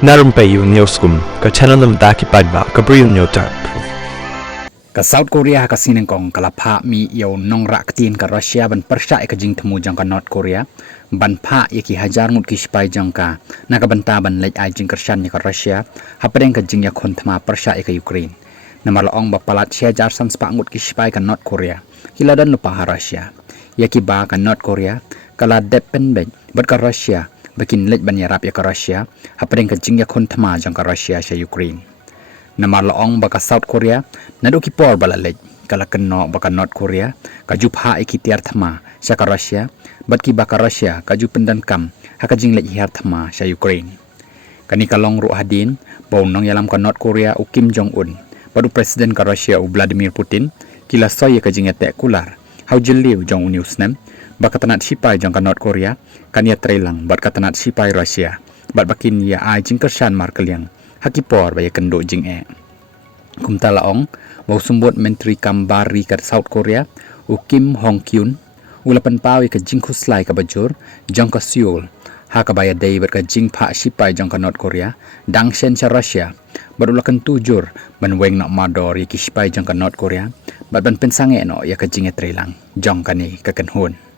Narum payu newskum ka channel nam daki padba ka briu newtar. Ka South Korea ka sinengkong kalapha mi yo nongra ktin ka Russia ban persha ka jing themu jang ka North Korea ban pha yaki hajar mut ki spy jang ka naka banta ban lej ai jing kershan ka Russia hapreng ka jing ya khon thma persha ka Ukraine namar ong ba palat sia jar san spa mut ki spy ka North Korea kiladan lupa ha Russia yaki ba ka North Korea kala depen be bat ka Russia bakin lej ban yarap ya ka Russia hapreng ka jing ya khon thma jang ka Russia sa Ukraine namar laong baka South Korea nado ki por balalej kala kenno baka North Korea ka jupha ikitiar thama sa ka Russia bat ki baka Russia ka jupendan kam haka jinglej hiar thama sa Ukraine kani kalong ru hadin bau nong yalam ka North Korea u Kim Jong Un badu presiden ka Russia u Vladimir Putin kila soy ka jingete kular hau jeliu jong newsnem baka tanat sipai jong ka North Korea kania trelang bat ka tanat sipai Russia bat bakin ya ai jingkersan markeliang hakipor baya kendo jing kumta laong bau sumbut menteri kambari ka South Korea u Kim Hong Kyun ulapan pawi ka jing khuslai ka bajur jong ka Seoul ha ka baya dei ber ka jing pha sipai jong ka North Korea dang sen sa Russia barulakan tujur ban weng nak mador ya ki sipai jong ka North Korea bat ban pensange no ya ka jing trelang jong ka ni ka kenhun